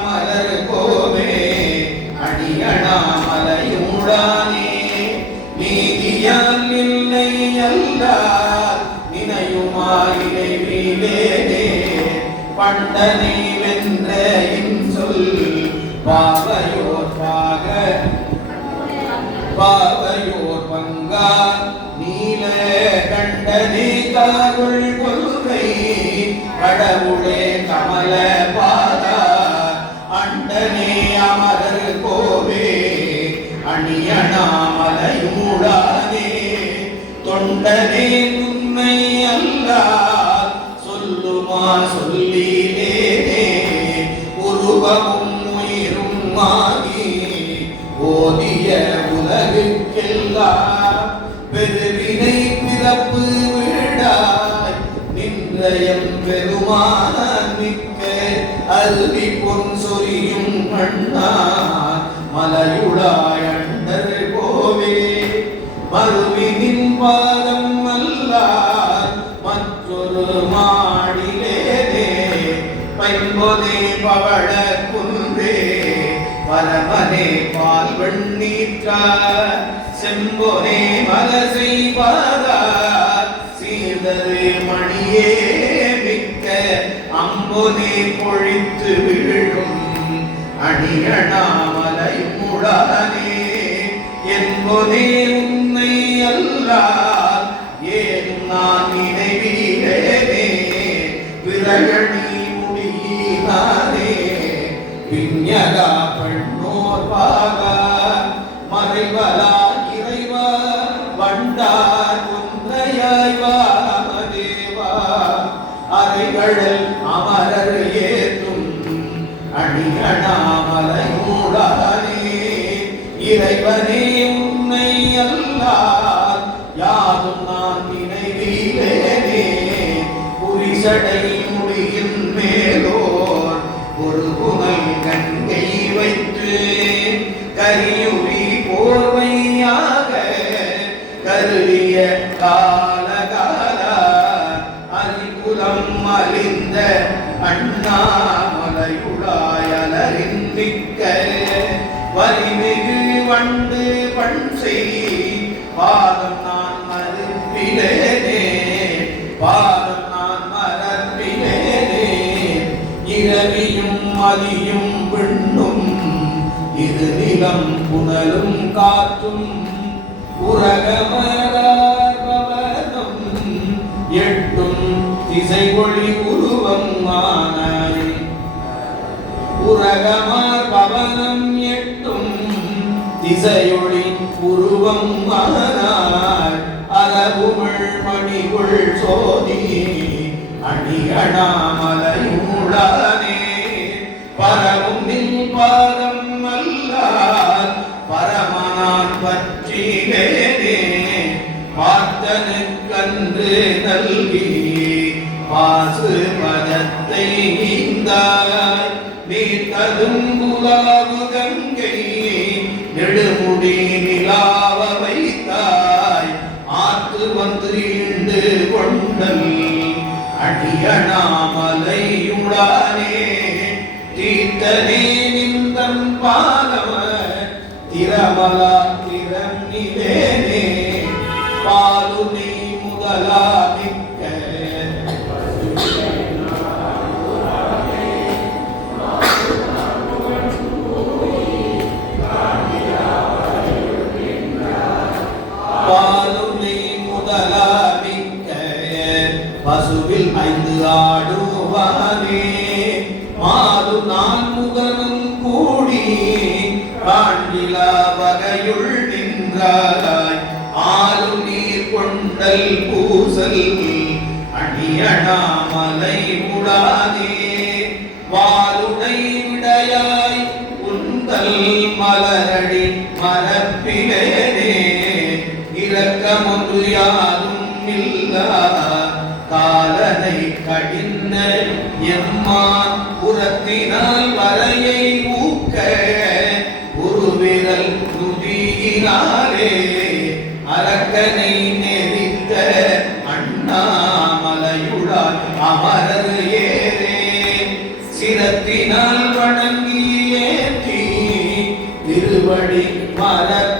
அமரர் கோவே அணியணாமலையூடானே நீதியால் இல்லை அல்லார் நினையுமாயினை வீலேனே பண்டனை வென்ற இன்சொல் பாவையோர் பங்கா நீல கண்டனே தாருள் கொள்கை கடவுளே கமல பாதா அண்டனே அமரர் கோவே அணியணாமலையூடானே தொண்டனே உண்மை அல்லார் சொல்லுமா சொல்லினேனே உருவமும் உயிரும் ஆகி ஓதிய உலகுக்கெல்லாம் பெருவினை பிறப்பு விடாய் நின்றயம் பெருமான் மிக்க அருவி பொன் சொரியும் அண்ணா மலையுடாய் அண்டர் கோவே மருவினின் பாதம் அல்லார் மற்றொரு மாடிலேனே பைம்பொனே பவள குன்றே பரமனே பால் வெண்ணீற்றா செம்பொனே மலசை பாதா சீர்தரு மணியே மிக்க அம்பொனே பொழித்து விழும் அணியணாமலையூடானே என்பொனே உன்னை அல்லால் ஏனும் நான் நினைவீரேனே விரகணி முடியினானே விஞ்ஞகா பெண்ணோர் பாகா மறைவலா இறைவா வண்டார் ஒன்றையாய் வாமதேவா அறைகடல் அமரர் ஏற்றும் அணியணாமலையூடானே இறைவனே உன்னை அல்லால் யாதும் நான் நினைவீரேனே புரிசடை முடியின் மேலோர் ஒரு புனல் கங்கை வைத்து கரியுரி போர்வையாக கருளிய காலகால அரிகுலம் அலிந்த அண்ணாமலையுடாயலரின் மிக்க வலிமிகு வண்டு பண்சை பாதம் நான் மறுப்பிலேனே பாதம் நான் மறப்பிலேனே இரவியும் மதியும் விண்ணும் இது நிலம் புனலும் காற்றும் உரகமரம் எட்டும் திசை ஒளி உருவம் ஆனாய் உரகமார் பவனம் எட்டும் திசையொளி உருவம் ஆனாய் அரபுமிழ் மணிகுள் சோதி அணியணாமலையூடானே பரவும் நின் பாதம் அல்லார் பரமனான் பற்றிலேனே பார்த்தனுக்கன்று நல்கி பாசு பதத்தை நீந்தாய் நீ ததும்புலாவு கங்கை நெடுமுடி நிலாவ வைத்தாய் ஆத்து வந்து ஈண்டு கொண்டல் அடியணாமலையுடானே தீர்த்தனே நிந்தன் பாதம திரமலா திறனிலேனே பாலுனை முதலா மிக்க பாலுனை முதலா மிக்க பசுவில் 5 ஆடுவானே மாது நான் முகனும் கூடி காண்டிலா வகையுள் நின்றாய் ஆறு நீர் கொண்டல் பூசல் அணியணாமலை உடானே வாருடை விடையாய் உந்தல் மலரடி மரப்பிலேனே இரக்கமொன்று யாரும் இல்லா காலனை கடிந்த எம்மான் புறத்தினால் வரையை ஊக்க உருவிரல் துதியினாலே அரக்கனை நெறித்த அண்ணாமலையுடான் அமரர் ஏரே சிரத்த சிரத்தினால் வணங்கி ஏற்றி திருவடி மலர்